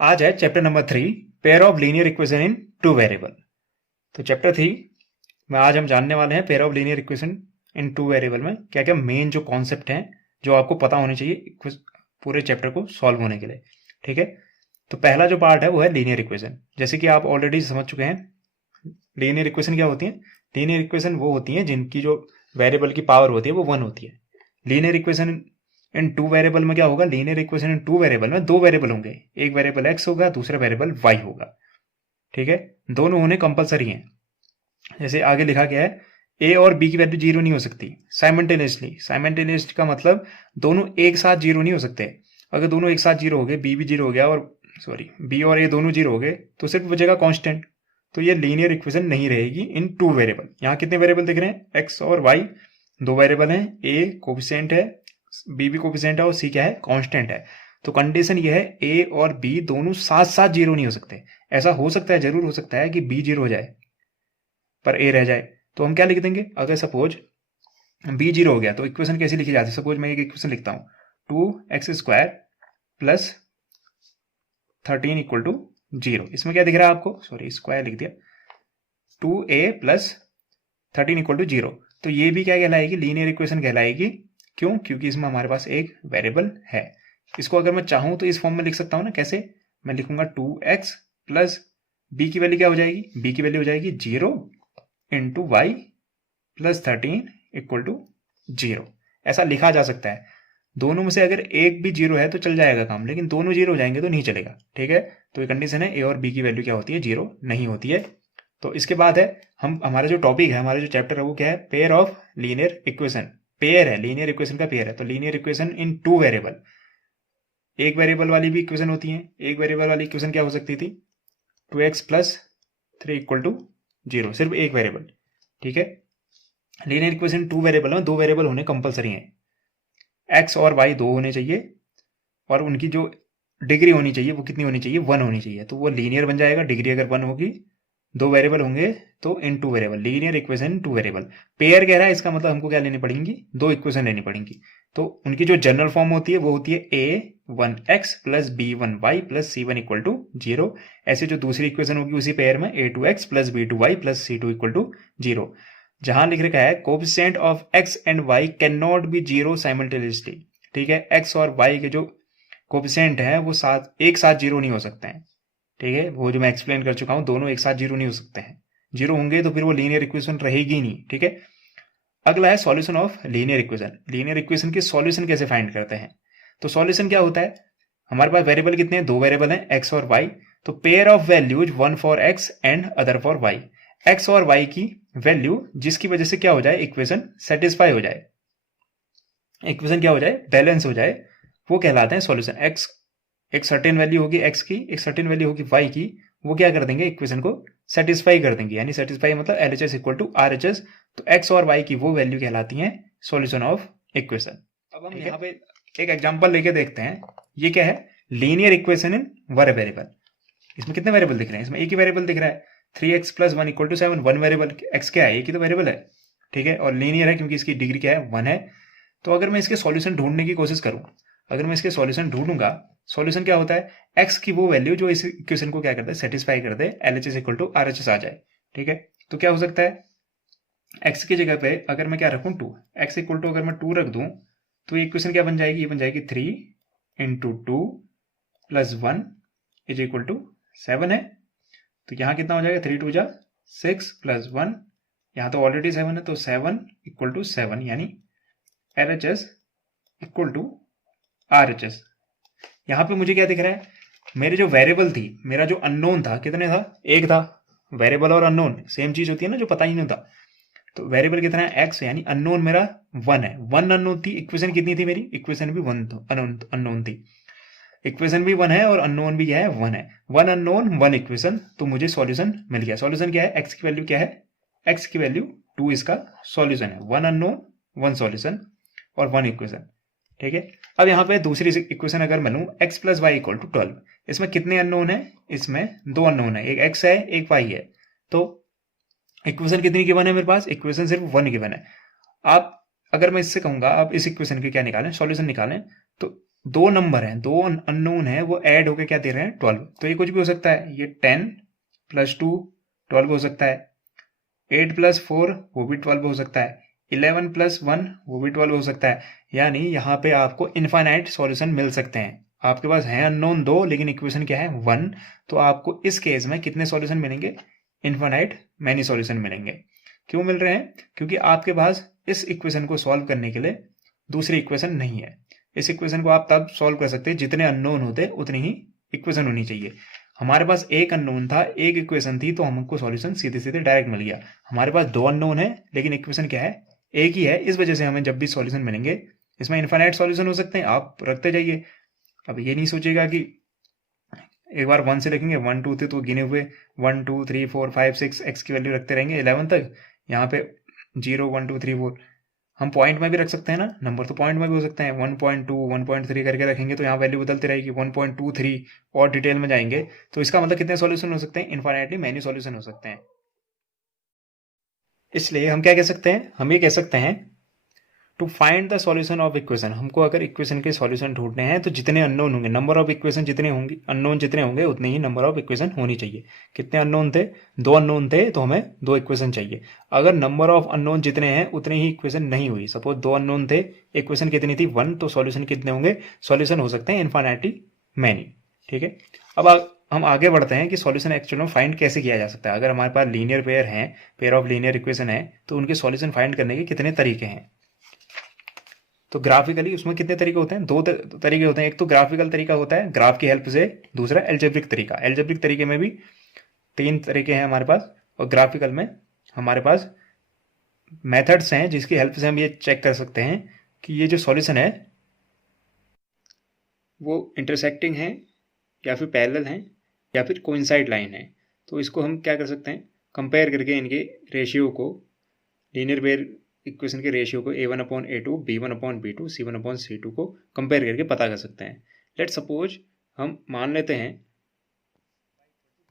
आज है chapter number 3, pair of linear equation in two variable. तो चैप्टर 3 में आज हम जानने वाले हैं pair of linear equation in two variable में क्या क्या मेन जो कॉन्सेप्ट हैं जो आपको पता होने चाहिए पूरे चैप्टर को सॉल्व होने के लिए। ठीक है, तो पहला जो पार्ट है वो है लीनियर इक्वेशन। जैसे कि आप ऑलरेडी समझ चुके हैं लीनियर इक्वेशन क्या होती है। लीनियर इक्वेशन वो होती है जिनकी जो वेरिएबल की पावर होती है वो 1 होती है। Linear equation in two variable में क्या होगा, linear equation in two variable में दो वेरिएबल होंगे, एक वेरिएबल एक्स होगा, दूसरा वेरिएबल वाई होगा। ठीक है, दोनों होने कंपलसरी हैं। जैसे आगे लिखा गया है ए और बी की वैल्यू जीरो नहीं हो सकती साइमल्टेनियसली। साइमल्टेनियसली का मतलब दोनों एक साथ जीरो नहीं हो सकते। अगर दोनों एक साथ जीरो हो गए, बी भी जीरो हो गया और बी और ए दोनों जीरो हो गए तो सिर्फ बचेगा कांस्टेंट। तो ये लीनियर इक्वेशन नहीं रहेगी इन टू वेरिएबल। यहाँ कितने वेरिएबल दिख रहे हैं, एक्स और वाई दो वेरिएबल हैं, ए कोफिशिएंट है, बी भी कोफिशिएंट है और सी क्या है, कांस्टेंट है। तो कंडीशन ये है ए और बी दोनों साथ साथ जीरो नहीं हो सकते। ऐसा हो सकता है, जरूर हो सकता है कि बी जीरो हो जाए पर ए रह जाए। तो हम क्या लिख देंगे, अगर सपोज बी जीरो हो गया तो इक्वेशन कैसी लिखी जाती है। सपोज मैं एक इक्वेशन लिखता हूं, 2x² प्लस 13 इक्वल टू 0। इसमें क्या दिख रहा है आपको, स्क्वायर लिख दिया, 2a प्लस 13 इक्वल टू 0। तो ये भी क्या कहलाएगी, लीनियर इक्वेशन कहलाएगी। क्यों, क्योंकि इसमें हमारे पास एक वेरिएबल है। इसको अगर मैं चाहूं तो इस फॉर्म में लिख सकता हूं ना। कैसे, मैं लिखूंगा 2x प्लस बी की वैल्यू क्या हो जाएगी, बी की वैल्यू हो जाएगी 0 into y plus 13 equal to 0। ऐसा लिखा जा सकता है। दोनों में से अगर एक भी जीरो है तो चल जाएगा काम, लेकिन दोनों जीरो हो जाएंगे तो नहीं चलेगा। ठीक है, तो ये कंडीशन है, ए और बी की वैल्यू क्या होती है, जीरो नहीं होती है। तो इसके बाद है हमारा जो टॉपिक है, हमारा जो चैप्टर है वो क्या है, pair of linear equation. Pair है, लीनियर इक्वेशन का पेयर है। तो linear equation in two variable, एक वेरिएबल वाली भी इक्वेशन होती है। एक वेरिएबल वाली इक्वेशन क्या हो सकती थी, 2x प्लस 3 इक्वल टू 0, सिर्फ एक वेरिएबल। ठीक है, लीनियर इक्वेशन टू वेरिएबल में दो वेरिएबल होने कंपलसरी हैं, एक्स और वाई दो होने चाहिए और उनकी जो डिग्री होनी चाहिए वो कितनी होनी चाहिए, 1 होनी चाहिए। तो वो लीनियर बन जाएगा। डिग्री अगर 1 होगी, दो वेरिएबल होंगे तो in two variable, linear equation two variable. Pair कह रहा है, इसका मतलब हमको क्या लेनी पड़ेंगी, दो इक्वेशन लेनी पड़ेंगी। तो उनकी जो जनरल फॉर्म होती है वो होती है a1x plus b1y plus c1 equal to 0। ऐसे जो दूसरी इक्वेशन होगी उसी पेयर में a2x plus b2y plus c2 equal to 0। जहां लिख रखा है coefficient of x and y can not be zero simultaneously. ठीक है, x और y के जो कोफिशिएंट है वो एक साथ जीरो नहीं हो सकते हैं। ठीक है, वो जो मैं एक्सप्लेन कर चुका हूं, दोनों एक साथ जीरो नहीं हो सकते हैं। जीरो होंगे तो फिर वो लीनियर इक्वेशन रहेगी नहीं। ठीक है, अगला है solution of linear equation. Linear equation के सॉल्यूशन कैसे फाइंड करते हैं। तो सॉल्यूशन क्या होता है, हमारे पास वेरिएबल कितने हैं, दो वेरिएबल हैं, एक्स और वाई। तो pair of values, one for x and other for y. X और वाई की वैल्यू जिसकी वजह से क्या हो जाए, इक्वेशन सेटिस्फाई हो जाए, इक्वेशन क्या हो जाए, बैलेंस हो जाए, वो कहलाते हैं सॉल्यूशन। एक्स एक सर्टेन वैल्यू होगी एक्स की, एक सर्टेन वैल्यू होगी वाई की, वो क्या कर देंगे, इक्वेशन को सेटिस्फाई कर देंगे। यानी सेटिस्फाई मतलब LHS इक्वल टू RHS। तो एक्स और वाई की वो वैल्यू कहलाती है सॉल्यूशन ऑफ इक्वेशन। अब हम यहाँ पे एक एग्जांपल लेके देखते हैं। ये क्या है, linear equation in one variable. इसमें कितने वेरिएबल दिख रहे हैं, इसमें एक ही वेरिएबल दिख रहा है, 3x plus 1 equal to 7। One variable, x क्या है, एक ही तो वेरिएबल है। ठीक है, और लीनियर है क्योंकि इसकी डिग्री क्या है, 1 है। तो अगर मैं इसके सॉल्यूशन ढूंढने की कोशिश करूं, अगर मैं इसके सॉल्यूशन ढूंढूंगा, सॉल्यूशन क्या होता है, एक्स की वो वैल्यू जो इस इक्वेशन को क्या करता है, सेटिस्फाई कर दे, LHS इक्वल टू RHS आ जाए। ठीक है, तो क्या हो सकता है, एक्स की जगह पे अगर मैं क्या रखूं, 2, एक्स इक्वल टू अगर मैं 2 रख दूं तो ये इक्वेशन क्या बन जाएगी, ये बन जाएगी 3 into 2 plus 1 is equal to 7 है। तो यहाँ कितना हो जाएगा, 3 2 जा 6 प्लस 1, यहाँ तो ऑलरेडी 7 है तो 7 इक्वल टू 7, यानी LHS इक्वल टू RHS। यहां पे मुझे क्या दिख रहा है, मेरे जो वेरिएबल थी, मेरा जो अननोन था, कितने था, एक था। वेरिएबल और अननोन सेम चीज होती है ना, जो पता ही नहीं था। तो वेरिएबल कितना है, एक्स, यानी अननोन मेरा 1 है। 1 अननोन थी, इक्वेशन कितनी थी मेरी, इक्वेशन भी 1 अननोन थी। इक्वेशन भी 1 है और अननोन भी क्या है, 1 है। 1 अननोन 1 इक्वेशन, तो मुझे सॉल्यूशन मिल गया। सॉल्यूशन क्या है, एक्स की वैल्यू क्या है, एक्स की वैल्यू 2 इसका सॉल्यूशन है। 1 अननोन 1 सॉल्यूशन और 1 इक्वेशन। ठीक है, अब यहाँ पे दूसरी इक्वेशन अगर मैं लूं, x plus y equal to 12। इसमें कितने अननोन है, इसमें दो अननोन है, एक x है एक y है। तो इक्वेशन कितनी गिवन है मेरे पास, इक्वेशन सिर्फ 1 गिवन है। आप अगर मैं इससे कहूंगा आप इस इक्वेशन के क्या निकालें, सॉल्यूशन निकालें, तो दो नंबर हैं, दो अननोन है, वो ऐड होके क्या दे रहे हैं 12। तो ये कुछ भी हो सकता है, ये 10 + 2 12 हो सकता है, 8 + 4 वो भी 12 हो सकता है, 11 + 1 वो भी 12 हो सकता है। यानी यहाँ पे आपको इनफाइनाइट सॉल्यूशन मिल सकते हैं। आपके पास है अननोन दो, लेकिन इक्वेशन क्या है 1। तो आपको इस केस में कितने सॉल्यूशन मिलेंगे? इनफाइनाइट मैनी सॉल्यूशन मिलेंगे। क्यों मिल रहे हैं? क्योंकि आपके पास इस इक्वेशन को सॉल्व करने के लिए दूसरी इक्वेशन नहीं है। इस इक्वेशन को आप तब सॉल्व कर सकते हैं जितने अननोन होते उतनी ही इक्वेशन होनी चाहिए। हमारे पास एक अननोन था, एक इक्वेशन थी, तो हमको सॉल्यूशन सीधे सीधे डायरेक्ट मिल गया। हमारे पास दो अननोन है, लेकिन इक्वेशन क्या है? एक ही है। इस वजह से हमें जब भी सॉल्यूशन मिलेंगे, इसमें इनफाइनाइट सॉल्यूशन हो सकते हैं, आप रखते जाइए। अब ये नहीं सोचेगा कि एक बार 1 से लिखेंगे 1 2 थे तो गिने हुए 1 2 3 4 5 6 एक्स की वैल्यू रखते रहेंगे 11 तक। यहाँ पे 0 1 2 3 4 हम पॉइंट में भी रख सकते हैं ना, नंबर तो पॉइंट में भी हो सकते हैं। 1.2 1.3 करके रखेंगे तो यहाँ वैल्यू बदलती रहेगी 1.23। और डिटेल में जाएंगे तो इसका मतलब कितने सॉल्यूशन हो सकते हैं? इनफाइनाइटली मैनी सॉल्यूशन हो सकते हैं। इसलिए हम क्या कह सकते हैं? हम ये कह सकते हैं to find the solution of equation. हमको अगर इक्वेशन के सॉल्यूशन ढूंढने हैं तो जितने अननोन होंगे, नंबर ऑफ इक्वेशन जितने होंगे, अननोन जितने होंगे उतने ही नंबर ऑफ इक्वेशन होनी चाहिए। कितने अननोन थे? दो अननोन थे, तो हमें दो इक्वेशन चाहिए। अगर नंबर ऑफ अननोन जितने हैं उतने ही इक्वेशन नहीं हुई, सपोज दो अननोन थे, इक्वेशन कितनी थी 1, तो सॉल्यूशन कितने होंगे? सॉल्यूशन हो सकते हैं इनफाइनाइटली मैनी। ठीक है, अब हम आगे बढ़ते हैं कि सॉल्यूशन एक्चुअल में फाइंड कैसे किया जा सकता है। अगर हमारे पास लीनियर पेयर हैं, पेयर ऑफ लीनियर इक्वेशन है, तो उनके सॉल्यूशन फाइंड करने के कितने तरीके हैं? तो ग्राफिकली उसमें कितने तरीके होते हैं? दो तरीके होते हैं। एक तो ग्राफिकल तरीका होता है ग्राफ की हेल्प से, दूसरा एल्जेब्रिक तरीका। एल्जेब्रिक तरीके में भी 3 तरीके हैं हमारे पास, और ग्राफिकल में हमारे पास मेथड्स हैं जिसकी हेल्प से हम ये चेक कर सकते हैं कि ये जो सॉल्यूशन है वो इंटरसेक्टिंग है या फिर पैरेलल है या फिर कोइंसाइड लाइन है। तो इसको हम क्या कर सकते हैं? कंपेयर करके इनके रेशियो को, लीनियर पेयर इक्वेशन के रेशियो को A1/A2, B1/B2, C1/C2 को कंपेयर करके पता कर सकते हैं। लेट सपोज हम मान लेते हैं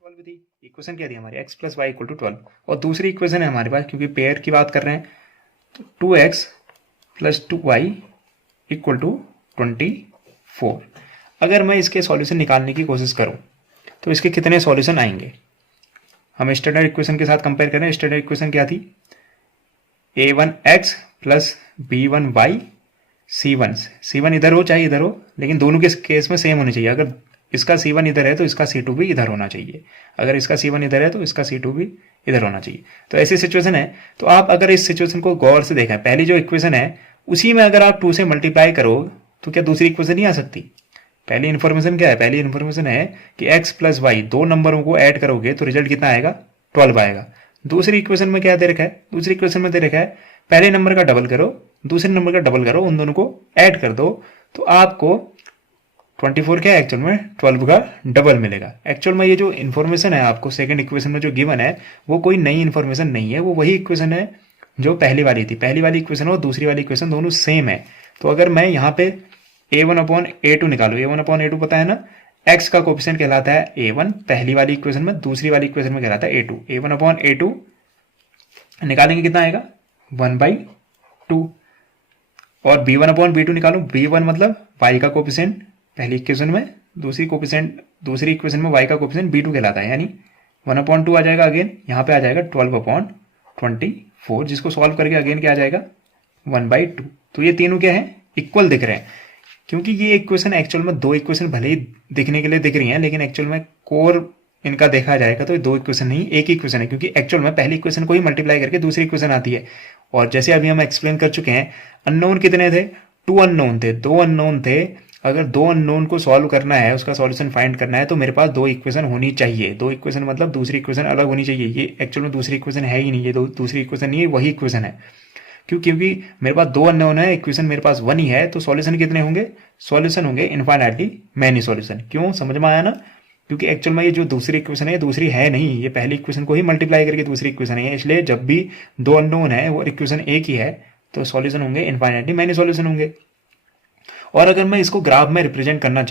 12 थी, इक्वेशन क्या थी हमारी? x + y = 12, और दूसरी इक्वेशन है हमारे पास, क्योंकि पेयर की बात कर रहे हैं, तो 2x + 2y = 24। अगर मैं इसके सॉल्यूशन निकालने की कोशिश करूं तो इसके कितने सॉल्यूशन आएंगे? हम स्टैंडर्ड इक्वेशन के साथ कंपेयर करें। स्टैंडर्ड इक्वेशन क्या थी? A1x + B1y C1 इधर हो चाहे इधर हो, लेकिन दोनों के केस में सेम होनी चाहिए। अगर इसका C1 इधर है तो इसका C2 भी इधर होना चाहिए, अगर इसका C1 इधर है तो इसका C2 भी इधर होना चाहिए। तो ऐसी सिचुएशन है। तो आप अगर इस सिचुएशन को गौर से देखें, पहली जो इक्वेशन है उसी में अगर आप 2 से मल्टीप्लाई करो तो क्या दूसरी इक्वेशन नहीं आ सकती? पहली इन्फॉर्मेशन क्या है? पहली इन्फॉर्मेशन है कि x + y, दो नंबरों को ऐड करोगे तो रिजल्ट कितना आएगा? 12 आएगा। दूसरी इक्वेशन में क्या दे रखा है? दूसरी इक्वेशन में दे रखा है पहले नंबर का डबल करो, दूसरे नंबर का डबल करो, उन दोनों को ऐड कर दो, तो आपको 24 क्या है? एक्चुअल में 12 का डबल मिलेगा। एक्चुअल में ये जो इन्फॉर्मेशन है आपको सेकंड इक्वेशन में जो गिवन है वो कोई नई इन्फॉर्मेशन नहीं है, वो वही इक्वेशन है जो पहली वाली थी। पहली वाली इक्वेशन और दूसरी वाली इक्वेशन दोनों सेम है। तो अगर मैं यहाँ पे A1/A2 निकालू, A1/A2 पता है ना, x का कोफिशिएंट कहलाता है A1 पहली वाली इक्वेशन में, दूसरी वाली इक्वेशन में कहलाता है A2। A1/A2 निकालेंगे कितना आएगा? 1/2। और B1/B2 निकालू, B1 मतलब y का कोफिशिएंट पहली इक्वेशन में, दूसरी इक्वेशन में y का कोफिशिएंट B2 कहलाता है, यानी 1/2 आ जाएगा। अगेन यहाँ पे आ जाएगा 12/24, जिसको सॉल्व करके अगेन क्या आ जाएगा? 1/2। तो ये तीनों क्या है? इक्वल दिख रहे हैं। क्योंकि ये इक्वेशन एक्चुअल में दो इक्वेशन भले ही दिखने के लिए दिख रही हैं, लेकिन एक्चुअल में कोर इनका देखा जाएगा तो दो इक्वेशन नहीं, एक ही इक्वेशन है। क्योंकि एक्चुअल में पहली इक्वेशन को ही मल्टीप्लाई करके दूसरी इक्वेशन आती है। और जैसे अभी हम एक्सप्लेन कर चुके हैं, अननोन कितने थे? 2 अननोन थे, 2 अननोन थे। अगर 2 अननोन को सॉल्व करना है, उसका सॉल्यूशन फाइंड करना है, तो मेरे पास 2 इक्वेशन होनी चाहिए। 2 इक्वेशन मतलब दूसरी इक्वेशन अलग होनी चाहिए। ये एक्चुअल में दूसरी इक्वेशन है ही नहीं, ये दूसरी इक्वेशन नहीं है, वही इक्वेशन है। क्योंकि मेरे पास 2 अननोन है, इक्वेशन मेरे पास 1 ही है, तो सॉल्यूशन कितने होंगे? सॉल्यूशन होंगे इनफाइनाइटली मैनी सॉल्यूशन। क्यों? समझ में आया ना? क्योंकि एक्चुअल में ये जो दूसरी इक्वेशन है, दूसरी है नहीं, ये पहली इक्वेशन को ही मल्टीप्लाई करके दूसरी इक्वेशन है। इसलिए जब भी 2 अननोन है और इक्वेशन एक ही है, तो सॉल्यूशन होंगे इनफाइनाइटली मैनी सॉल्यूशन होंगे। और अगर मैं इसको ग्राफ में रिप्रेजेंट करना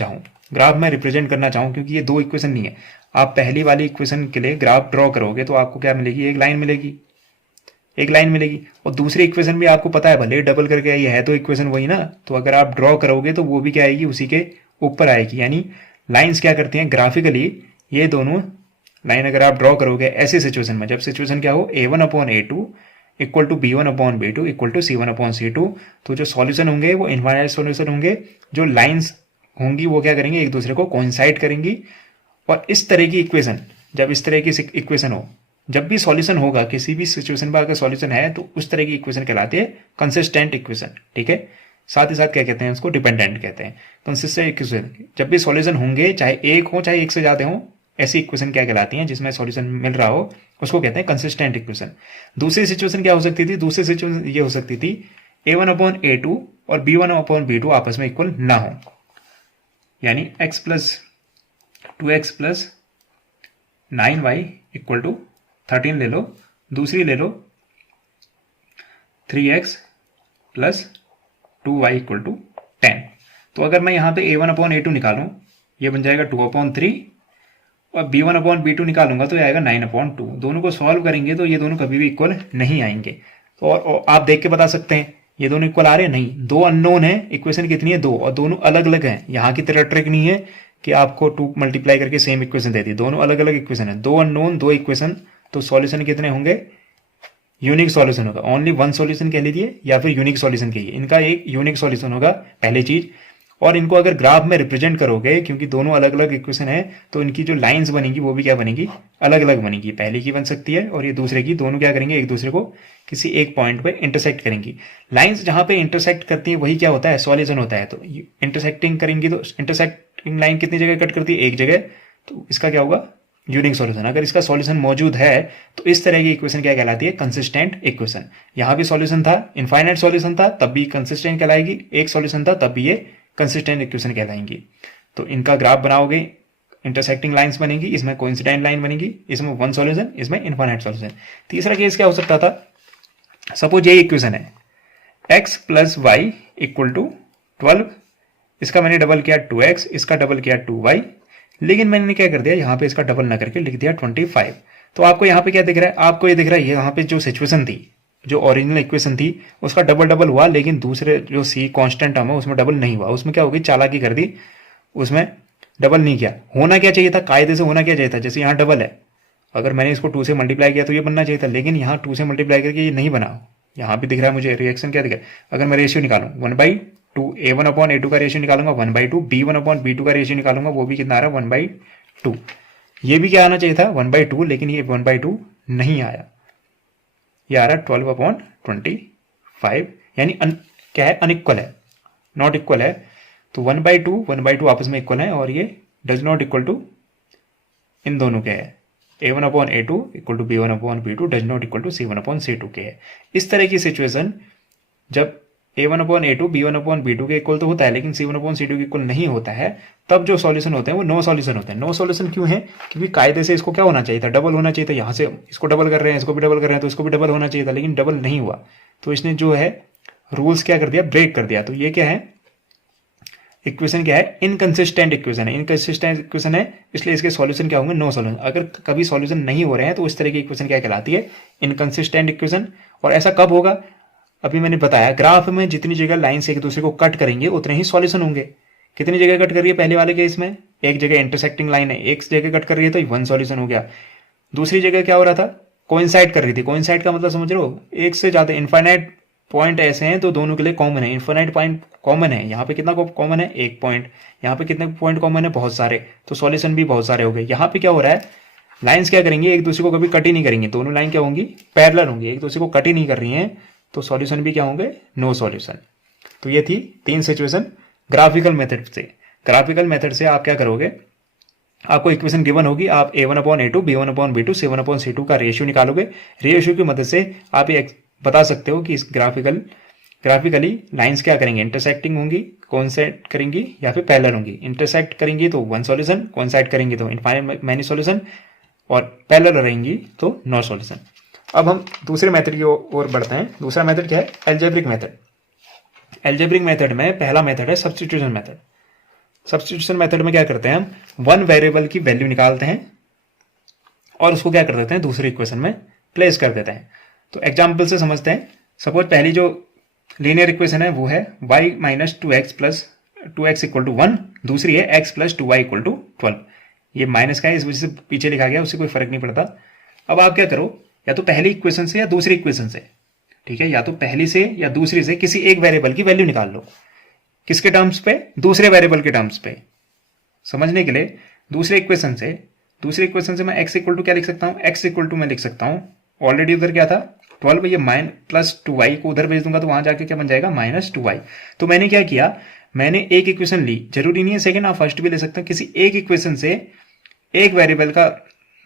चाहूँ, क्योंकि ये 2 इक्वेशन नहीं है, आप पहली वाली इक्वेशन के लिए ग्राफ ड्रॉ करोगे तो आपको क्या मिलेगी? एक लाइन मिलेगी। एक लाइन मिलेगी। और दूसरी इक्वेशन भी आपको पता है, भले डबल करके आई है तो इक्वेशन वही ना, तो अगर आप ड्रॉ करोगे तो वो भी क्या आएगी, उसी के ऊपर आएगी। यानी लाइंस क्या करती हैं ग्राफिकली, ये दोनों लाइन अगर आप ड्रॉ करोगे ऐसी सिचुएशन में, जब सिचुएशन क्या हो, a1/a2 equal to b1/b2 equal to c1/c2, तो जो सॉल्यूशन होंगे वो इनफाइनाइट सॉल्यूशन होंगे। जो लाइंस होंगी वो क्या करेंगे, एक दूसरे को कोइंसाइड करेंगी। और इस तरह की इक्वेशन, जब इस तरह की इक्वेशन हो, जब भी सॉल्यूशन होगा किसी भी सिचुएशन में अगर सॉल्यूशन है तो उस तरह की इक्वेशन कहलाती है कंसिस्टेंट इक्वेशन। ठीक है, साथ ही साथ क्या कहते हैं उसको, डिपेंडेंट कहते हैं। कंसिस्टेंट इक्वेशन, जब भी सॉल्यूशन होंगे, चाहे एक हो चाहे एक से ज्यादा हो, ऐसी इक्वेशन क्या कहलाती है जिसमें सॉल्यूशन मिल रहा हो, उसको कहते हैं कंसिस्टेंट इक्वेशन। दूसरी सिचुएशन क्या हो सकती थी, दूसरी सिचुएशन ये हो सकती थी a1/a2 और b1/b2 आपस में इक्वल ना हो, यानी x plus 2x plus 9y equal to 13 ले लो, दूसरी ले लो 3x plus 2y equal to 10। तो अगर मैं यहां पे a1/a2 निकालूं, ये बन जाएगा 2/3, और b1/b2 निकालूंगा तो ये आएगा 9/2। दोनों को सॉल्व करेंगे तो ये दोनों कभी भी इक्वल नहीं आएंगे। और आप देख के बता सकते हैं ये दोनों इक्वल आ रहे हैं, नहीं, दो अननोन है, इक्वेशन कितनी है, दो, और दोनों अलग अलग हैं। यहाँ की तरह ट्रिक नहीं है कि आपको 2 मल्टीप्लाई करके सेम इक्वेशन दे दी, दोनों अलग अलग इक्वेशन है, दो अननोन दो इक्वेशन, तो सॉल्यूशन कितने होंगे, यूनिक सॉल्यूशन होगा, ओनली वन सॉल्यूशन कह लीजिए या फिर यूनिक सॉल्यूशन कहिए, इनका एक यूनिक सॉल्यूशन होगा पहली चीज। और इनको अगर ग्राफ में रिप्रेजेंट करोगे, क्योंकि दोनों अलग अलग इक्वेशन है, तो इनकी जो लाइंस बनेगी वो भी क्या बनेगी, अलग अलग बनेगी। पहले की बन सकती है और ये दूसरे की, दोनों क्या करेंगे, एक दूसरे को किसी एक पॉइंट पे इंटरसेक्ट करेंगी। लाइंस जहां पे इंटरसेक्ट करती है वही क्या होता है, सॉल्यूशन होता है। तो इंटरसेक्टिंग करेंगी तो इंटरसेक्टिंग लाइन कितनी जगह कट करती है, एक जगह, तो इसका क्या होगा, यूनिक सॉल्यूशन। अगर इसका सॉल्यूशन मौजूद है तो इस तरह की इक्वेशन क्या कहलाती है, कंसिस्टेंट इक्वेशन। यहां भी सॉल्यूशन था, इनफाइनाइट सॉल्यूशन था, तब भी कंसिस्टेंट कहलाएगी, एक सॉल्यूशन था तब भी ये कंसिस्टेंट इक्वेशन कहलाएंगी। तो इनका ग्राफ बनाओगे, इंटरसेक्टिंग लाइंस बनेगी, इसमें कोइंसिडेंट लाइन बनेगी, इसमें वन सॉल्यूशन, इसमें इनफाइनाइट सॉल्यूशन। तीसरा केस क्या हो सकता था, सपोज ये इक्वेशन है x plus y equal to 12, इसका मैंने डबल किया 2x, इसका डबल किया 2y, लेकिन मैंने क्या कर दिया, यहां पे इसका डबल ना करके लिख दिया 25। तो आपको यहां पे क्या दिख रहा है, आपको ये दिख रहा है यहां पे जो सिचुएशन थी, जो ओरिजिनल इक्वेशन थी, उसका डबल डबल हुआ, लेकिन दूसरे जो सी कांस्टेंट टर्म है उसमें डबल नहीं हुआ। उसमें क्या होगी, चालाकी कर दी, उसमें डबल नहीं किया। होना क्या चाहिए था, कायदे से होना क्या चाहिए था, जैसे यहाँ डबल है, अगर मैंने इसको 2 से मल्टीप्लाई किया तो ये बनना चाहिए था, लेकिन यहाँ 2 से मल्टीप्लाई करके ये नहीं बना। यहाँ भी दिख रहा है मुझे रिएक्शन क्या दिख रहा है, अगर मैं रेशियो निकालूं 1/2, a1/a2 का रेशियो निकालूंगा 1/2, b1/b2 का रेशियो निकालूंगा, वो भी कितना आ रहा है 1/2। ये भी क्या आना चाहिए था 1/2, लेकिन ये 1/2 नहीं आया, ये आ रहा है 12/25, यानी क्या है, अनइक्वल है, नॉट इक्वल है। तो 1/2 आपस में इक्वल है, और ये डज नॉट इक्वल टू इन दोनों के है, a1/a2 equal to b1/b2 does not equal to c1/c2 के है। इस तरह की सिचुएशन जब a1/a2 b1/b2 के इक्वल तो होता है, लेकिन c1/c2 के इक्वल नहीं होता है, तब जो सॉल्यूशन होते हैं वो नो सॉल्यूशन होते हैं। नो सॉल्यूशन क्यों है, क्योंकि कायदे से इसको क्या होना चाहिए था, डबल होना चाहिए था। यहाँ से इसको डबल कर रहे हैं, इसको भी डबल कर रहे हैं, तो इसको भी डबल होना चाहिए था, लेकिन डबल नहीं हुआ। तो इसने जो है रूल्स क्या कर दिया, ब्रेक कर दिया। तो ये क्या है, इक्वेशन क्या है, इनकंसिस्टेंट इक्वेशन है। इनकंसिस्टेंट इक्वेशन है, इसलिए इसके सॉल्यूशन क्या होंगे, नो सॉल्यूशन। अगर कभी सॉल्यूशन नहीं हो रहे हैं तो उस तरह की इक्वेशन क्या कहलाती है, इनकंसिस्टेंट इक्वेशन। और ऐसा कब होगा, अभी मैंने बताया, ग्राफ में जितनी जगह लाइन से एक दूसरे को कट करेंगे उतने ही सॉल्यूशन होंगे। कितनी जगह कट कर रही है पहले वाले केस में, एक जगह इंटरसेक्टिंग लाइन है, एक जगह कट कर रही है तो वन सॉल्यूशन हो गया। दूसरी जगह क्या हो रहा था, कोइंसाइड कर रही थी। कोइंसाइड का मतलब समझ रहे हो, एक से ज्यादा इनफाइनाइट पॉइंट ऐसे हैं तो दोनों के लिए कॉमन है, इनफाइनाइट पॉइंट कॉमन है। यहाँ पे कितना कॉमन है, एक पॉइंट। यहाँ पे कितने पॉइंट कॉमन है, बहुत सारे, तो सॉल्यूशन भी बहुत सारे हो गए। यहाँ पे क्या हो रहा है, लाइंस क्या करेंगी, एक दूसरे को कभी कट ही नहीं करेंगी, दोनों लाइन क्या होंगी, पैरेलल होंगी, एक दूसरे को कट ही नहीं कर रही हैं, तो सॉल्यूशन भी क्या होंगे, नो सॉल्यूशन। तो ये थी 3 सिचुएशन ग्राफिकल मेथड से। ग्राफिकल मेथड से आप क्या करोगे, आपको इक्वेशन गिवन होगी, आप a1/a2 b1/b2 c1/c2 का रेशियो निकालोगे। रेशियो की मदद से आप ये बता सकते हो कि इस ग्राफिकली लाइंस क्या करेंगे, इंटरसेक्टिंग होंगी, कोइंसाइड करेंगी या फिर पैरेलल होंगी। इंटरसेक्ट करेंगी तो वन सॉल्यूशन, कोइंसाइड करेंगी तो इनफाइनाइट मैनी सॉल्यूशन, और पैरेलल रहेंगी तो नो सॉल्यूशन। अब हम दूसरे मेथड की ओर बढ़ते हैं। दूसरा मेथड क्या है, एल्जेब्रिक मेथड। एल्जेब्रिक मेथड में पहला मेथड है सब्स्टिट्यूशन मेथड। सब्स्टिट्यूशन मेथड में क्या करते हैं, हम वन वेरिएबल की वैल्यू निकालते हैं और उसको क्या कर देते हैं, दूसरी इक्वेशन में प्लेस कर देते हैं। तो एग्जाम्पल से समझते हैं। सपोज पहली जो लीनियर इक्वेशन है वो है y minus two x plus two x equal to 1, दूसरी है x plus two y equal to 12। ये माइनस का है, इस वजह से पीछे लिखा गया, उससे कोई फर्क नहीं पड़ता। अब आप क्या करो, या तो पहली इक्वेशन से या दूसरी इक्वेशन से, ठीक है, या तो पहली से या दूसरी से किसी एक वेरिएबल की वैल्यू निकाल लो। किसके टर्म्स पे? दूसरे वेरिएबल के टर्म्स पे। समझने के लिए दूसरे इक्वेशन से मैं x इक्वल टू क्या लिख सकता हूँ? x इक्वल टू मैं लिख सकता हूँ, ऑलरेडी उधर क्या था 12, ये माइन प्लस टू वाई को उधर भेज दूंगा तो वहां जाके क्या बन जाएगा? Minus two y. तो मैंने क्या किया, मैंने एक इक्वेशन ली, जरूरी नहीं है सेकंड, आप फर्स्ट भी ले सकते हैं। किसी एक इक्वेशन से एक वेरिएबल का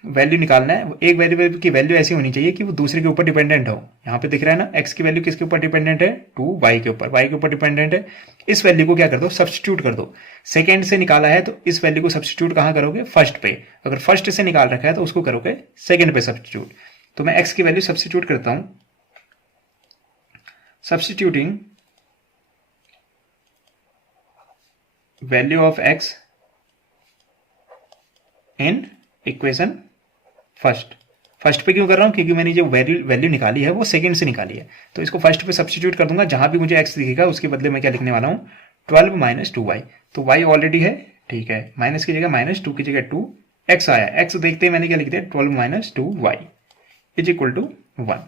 वैल्यू निकालना है। एक वेरिएबल की वैल्यू ऐसी होनी चाहिए कि वो दूसरे के ऊपर डिपेंडेंट हो। यहाँ पे दिख रहा है ना, x की वैल्यू किसके ऊपर डिपेंडेंट है? टू वाई के ऊपर, y के ऊपर डिपेंडेंट है। इस वैल्यू को क्या कर दो? सब्सटीट्यूट कर दो। सेकेंड से निकाला है तो इस वैल्यू को सब्सटीट्यूट कहाँ करोगे? फर्स्ट पे। अगर फर्स्ट से निकाल रखा है तो उसको करोगे सेकेंड पे सब्सटीट्यूट। तो मैं x की वैल्यू सब्सटीट्यूट करता हूं, substituting value of x in equation first पे क्यों कर रहा हूं? क्योंकि मैंने जो वैल्यू निकाली है वो सेकंड से निकाली है, तो इसको फर्स्ट पे सब्सटीट्यूट कर दूंगा। जहां भी मुझे x दिखेगा उसके बदले में क्या लिखने वाला हूं? 12 माइनस टू वाई। तो y ऑलरेडी है, ठीक है, माइनस की जगह माइनस, टू की जगह टू, x आया, x देखते ही मैंने क्या लिख दिया? 12 minus two y is equal to 1।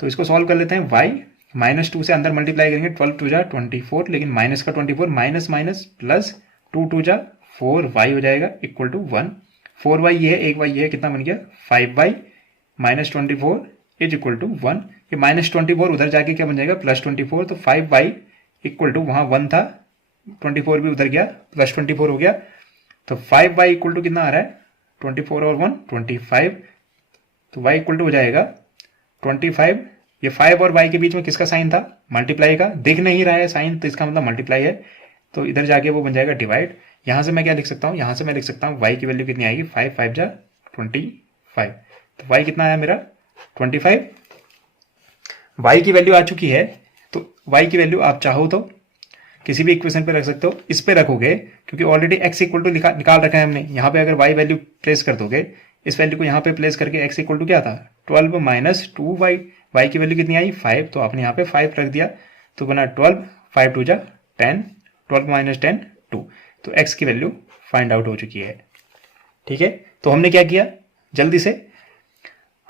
तो इसको सॉल्व कर लेते हैं। y माइनस टू से अंदर मल्टीप्लाई करेंगे, 12 टू जा 24, लेकिन माइनस का 24, minus minus plus, two two जा 4y हो जाएगा इक्वल टू 1। 4y ये है, एक y ये है, कितना बन गया? 5y minus 24 is equal to 1। ये माइनस 24 उधर जाके क्या बन जाएगा? प्लस 24। तो 5y इक्वल टू, वहां 1 था, 24 भी उधर गया, प्लस 24 हो गया। तो 5y इक्वल टू कितना आ रहा है? 24 और 1 25। तो y इक्वल टू हो जाएगा 25। ये 5 और y के बीच में किसका साइन था? मल्टीप्लाई का। दिख नहीं रहा है साइन, तो इसका मतलब मल्टीप्लाई है, तो इधर जाके वो बन जाएगा डिवाइड। यहां से मैं क्या लिख सकता हूं? यहां से मैं लिख सकता हूं y की वैल्यू कितनी आएगी? 5 5 जा 25। तो y कितना आया मेरा? 25। y की वैल्यू आ चुकी है, तो y की वैल्यू आप चाहो तो किसी भी इक्वेशन पे रख सकते हो। इस पे रखोगे क्योंकि ऑलरेडी x इक्वल टू निकाल रखा है हमने। यहाँ पे अगर y वैल्यू प्लेस कर दोगे, इस वैल्यू को यहाँ पे प्लेस करके x इक्वल टू क्या था? 12 माइनस टू वाई। y की वैल्यू कितनी आई? 5, तो आपने यहाँ पे 5 रख दिया, तो बना 12, 5 टू जा 10, 12 माइनस 10 2। तो x की वैल्यू फाइंड आउट हो चुकी है। ठीक है, तो हमने क्या किया, जल्दी से,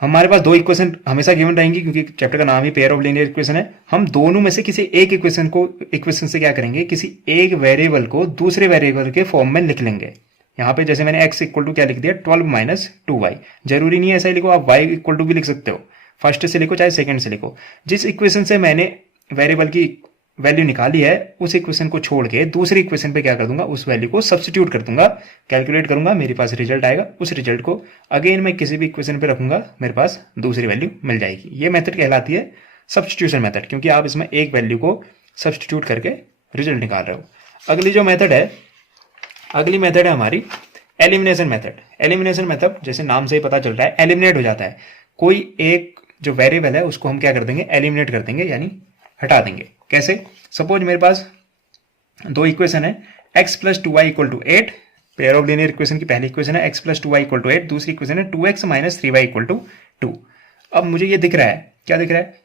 हमारे पास दो इक्वेशन हमेशा गिवन रहेंगी क्योंकि चैप्टर का नाम ही पेयर ऑफ लीनियर इक्वेशन है। हम दोनों में से किसी एक इक्वेशन से क्या करेंगे? किसी एक वेरिएबल को दूसरे वेरिएबल के फॉर्म में लिख लेंगे। यहाँ पे जैसे मैंने x इक्वल टू क्या लिख दिया? 12 माइनस टू वाई। जरूरी नहीं है ऐसा ही लिखो, आप y इक्वल टू भी लिख सकते हो, फर्स्ट से लिखो चाहे सेकंड से लिखो। जिस इक्वेशन से मैंने वेरिएबल की वैल्यू निकाली है उस इक्वेशन को छोड़ के दूसरी इक्वेशन पे क्या कर दूंगा? उस वैल्यू को सब्स्टिट्यूट कर दूंगा, कैलकुलेट करूंगा, मेरे पास रिजल्ट आएगा। उस रिजल्ट को अगेन मैं किसी भी इक्वेशन पे रखूंगा, मेरे पास दूसरी वैल्यू मिल जाएगी। ये मेथड कहलाती है सब्स्टिट्यूशन मेथड, क्योंकि आप इसमें एक वैल्यू को सब्स्टिट्यूट करके रिजल्ट निकाल रहे हो। अगली मेथड है हमारी एलिमिनेशन मेथड। एलिमिनेशन मेथड जैसे नाम से ही पता चल रहा है, एलिमिनेट हो जाता है। कोई एक जो वेरिएबल है उसको हम क्या कर देंगे? एलिमिनेट कर देंगे, यानी हटा देंगे। कैसे? सपोज मेरे पास दो इक्वेशन है, x plus two y equal to 8, pair of linear equation की पहली इक्वेशन है x plus two y equal to 8, दूसरी इक्वेशन है 2x minus three y equal to 2। अब मुझे ये दिख रहा है, क्या दिख रहा है?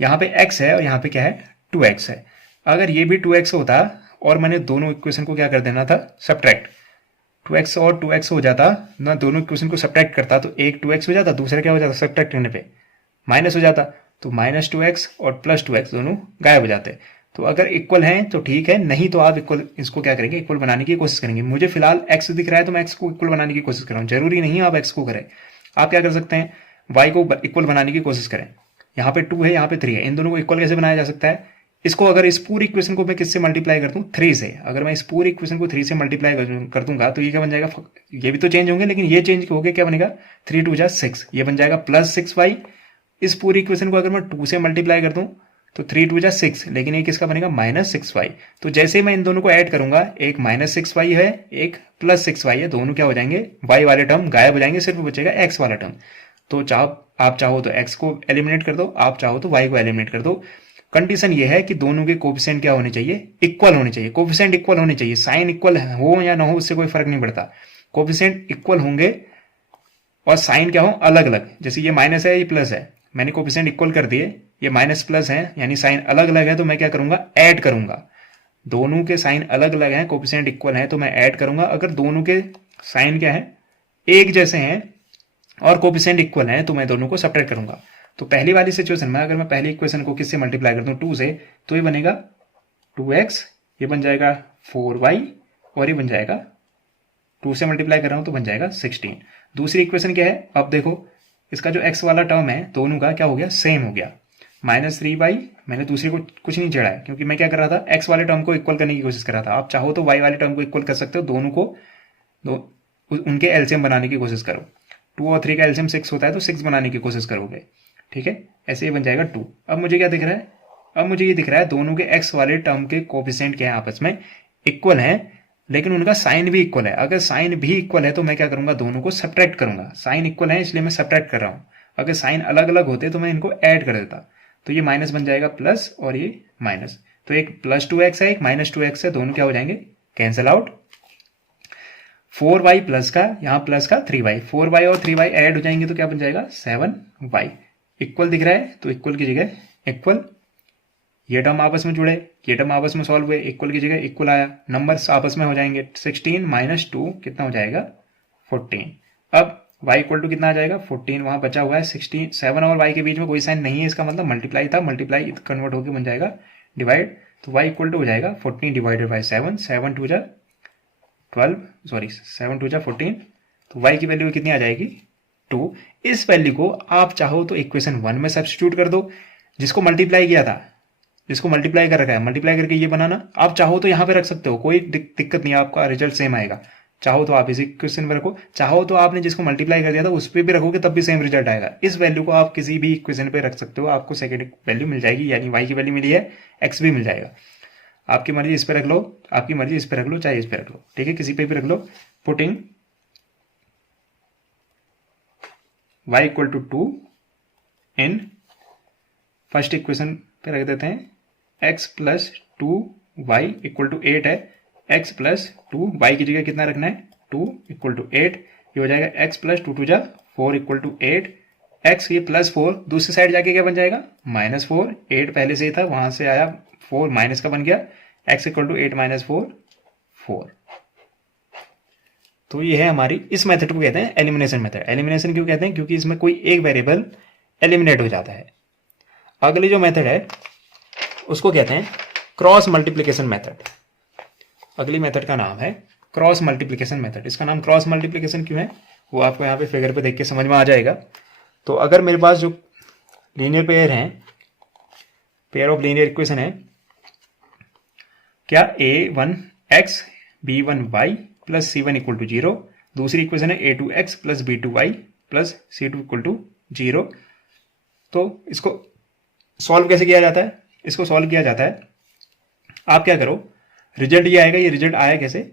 यहाँ पे x है और यहाँ पे क्या है? 2x है। अगर ये भी 2x होता और मैंने दोनों इक्वेशन को क्या कर देना था? सब्ट्रैक्ट। 2x और 2x हो जाता ना, दोनों इक्वेशन को सब्ट्रैक्ट करता तो एक 2x हो जाता, दूसरा क्या हो जाता? सब्ट्रैक्ट करने पे माइनस हो जाता, तो माइनस 2x और प्लस 2x दोनों गायब हो जाते। तो अगर इक्वल हैं तो ठीक है, नहीं तो आप इक्वल, इसको क्या करेंगे? इक्वल बनाने की कोशिश करेंगे। मुझे फिलहाल x दिख रहा है तो मैं x को इक्वल बनाने की कोशिश कर रहा हूँ, जरूरी नहीं आप x को करें। आप क्या कर सकते हैं? y को इक्वल बनाने की कोशिश करें। यहाँ पे 2 है, यहाँ पे 3 है, इन दोनों को इक्वल कैसे बनाया जा सकता है? इसको अगर इस पूरी इक्वेशन को मैं किससे मल्टीप्लाई कर दूं? 3 से। अगर मैं इस पूरी इक्वेशन को 3 से मल्टीप्लाई कर दूंगा तो ये क्या बन जाएगा? ये भी तो चेंज होंगे, लेकिन ये चेंज होके क्या बनेगा? 3 2 जा 6, ये बन जाएगा प्लस 6y। इस पूरी इक्वेशन को अगर मैं 2 से मल्टीप्लाई कर दूं तो 3 2 जा 6, लेकिन ये किसका बनेगा? Minus 6y। तो जैसे ही मैं इन दोनों को ऐड करूंगा, एक माइनस 6y है, एक प्लस 6y है, दोनों क्या हो जाएंगे? y वाले टर्म गायब हो जाएंगे, सिर्फ बचेगा x वाला टर्म। तो आप चाहो तो x को एलिमिनेट कर दो, आप चाहो तो y को एलिमिनेट कर दो। कंडीशन ये है कि दोनों के कोफिशिएंट क्या होने चाहिए? इक्वल होने चाहिए। कोफिशिएंट इक्वल होने चाहिए, साइन इक्वल हो या ना हो उससे कोई फर्क नहीं पड़ता। कोफिशिएंट इक्वल होंगे और साइन क्या हो? अलग अलग। जैसे ये माइनस है, ये प्लस है, मैंने कोफिशिएंट इक्वल कर दिए, ये माइनस प्लस है यानी साइन अलग अलग है, तो मैं क्या करूंगा, ऐड करूंगा। दोनों के साइन अलग अलग हैं, कोफिशिएंट इक्वल है, तो मैं ऐड करूंगा। अगर दोनों के साइन क्या है, एक जैसे हैं और कोफिशिएंट इक्वल है, तो मैं दोनों को सब्ट्रैक्ट करूंगा। तो पहली वाली सिचुएशन में अगर मैं पहली इक्वेशन को किससे मल्टीप्लाई कर दूं, 2 से, तो ये बनेगा 2x, ये बन जाएगा 4y, और ये बन जाएगा 2 से मल्टीप्लाई कर रहा हूं तो बन जाएगा 16। दूसरी इक्वेशन क्या है, अब देखो इसका जो x वाला टर्म है दोनों का क्या हो गया, सेम हो गया। -3y, मैंने दूसरे को कुछ नहीं चढ़ा है क्योंकि मैं क्या कर रहा था, x वाले टर्म को इक्वल करने की कोशिश कर रहा था। आप चाहो तो y वाले टर्म को इक्वल कर सकते हो, दोनों को उनके एलसीएम बनाने की कोशिश करो। 2 और 3 का एलसीएम 6 होता है, तो 6 बनाने की कोशिश करोगे, ठीक है। ऐसे ही बन जाएगा 2। अब मुझे क्या दिख रहा है, अब मुझे ये दिख रहा है दोनों के x वाले टर्म के कोफिशिएंट क्या है, आपस में इक्वल है, लेकिन उनका साइन भी इक्वल है। अगर साइन भी इक्वल है तो मैं क्या करूंगा, दोनों को सब्ट्रैक्ट करूंगा। साइन इक्वल है इसलिए मैं सब्ट्रैक्ट कर रहा हूं, अगर साइन अलग अलग होते तो मैं इनको ऐड कर देता। तो ये माइनस बन जाएगा प्लस और ये माइनस, तो एक +2x है, एक -2x है, दोनों क्या हो जाएंगे, कैंसिल आउट। 4y प्लस का, यहाँ प्लस का 3y, 4y और 3y ऐड हो जाएंगे तो क्या बन जाएगा, 7y। इक्वल दिख रहा है तो इक्वल की जगह इक्वल, ये टर्म आपस में जुड़े, ये टर्म आपस में सॉल्व हुए, इक्वल की जगह इक्वल आया, नंबर्स आपस में हो जाएंगे। 16 - 2 कितना हो जाएगा, 14। अब y इक्वल टू कितना आ जाएगा, 14, वहां बचा हुआ है 16। 7 और y के बीच में कोई साइन नहीं है, इसका मतलब मल्टीप्लाई था, मल्टीप्लाई कन्वर्ट होकर बन जाएगा डिवाइड। तो y इक्वल टू हो जाएगा 14 डिवाइडेड बाई 7, 7 2 जा 12, सॉरी 7 2 जा 14, तो y की वैल्यू कितनी आ जाएगी, 2। इस वैल्यू को आप चाहो तो इक्वेशन 1 में सब्स्टिट्यूट कर दो, जिसको मल्टीप्लाई किया था, जिसको मल्टीप्लाई कर रखा है, मल्टीप्लाई करके ये बनाना। आप चाहो तो यहां पे रख सकते हो, कोई दिक्कत नहीं है, आपका रिजल्ट सेम आएगा। चाहो तो आप इसी इक्वेशन में रखो, चाहो तो आपने जिसको मल्टीप्लाई कर दिया था उस पर भी रखोगे तब भी सेम रिजल्ट आएगा। इस वैल्यू को आप किसी भी इक्वेशन पे रख सकते हो, आपको सेकंड वैल्यू मिल जाएगी, यानी y की वैल्यू मिली है, x भी मिल जाएगा। आपकी मर्जी इस पे रख लो, आपकी मर्जी इस पे रख लो, चाहे इस पे रख लो, ठीक है, किसी पे भी रख लो। Putting y equal to 2 in first equation पे रख देते हैं, x plus 2y equal to 8 है, x प्लस 2, y की जगह कितना रखना है, 2 इक्वल टू 8, ये हो जाएगा x प्लस 2 2 जा 4 इक्वल टू 8, x ये +4, दूसरी साइड जाके क्या बन जाएगा, -4, 8 पहले से ही था, वहां से आया 4 माइनस का बन गया, x इक्वल टू 8 - 4 4। तो ये है हमारी, इस मेथड को कहते हैं एलिमिनेशन मेथड। एलिमिनेशन क्यों कहते हैं, क्योंकि इसमें कोई एक वेरिएबल एलिमिनेट हो जाता है। अगली जो मेथड है उसको कहते हैं क्रॉस मल्टीप्लिकेशन मेथड। अगली मेथड का नाम है क्रॉस मल्टीप्लिकेशन मेथड। इसका नाम क्रॉस मल्टीप्लिकेशन क्यों है वो आपको यहाँ पे फिगर पे देख के समझ में आ जाएगा। तो अगर मेरे पास जो लीनियर पेयर है, पेयर ऑफ लीनियर इक्वेशन है, क्या a1x b1y plus c1 equal to 0, दूसरी इक्वेशन है a2x plus b2y plus c2 equal to 0। तो इसको सॉल्व कैसे किया जाता है, इसको सॉल्व किया जाता है, आप क्या करो, रिजल्ट ये आएगा, ये रिजल्ट आया कैसे,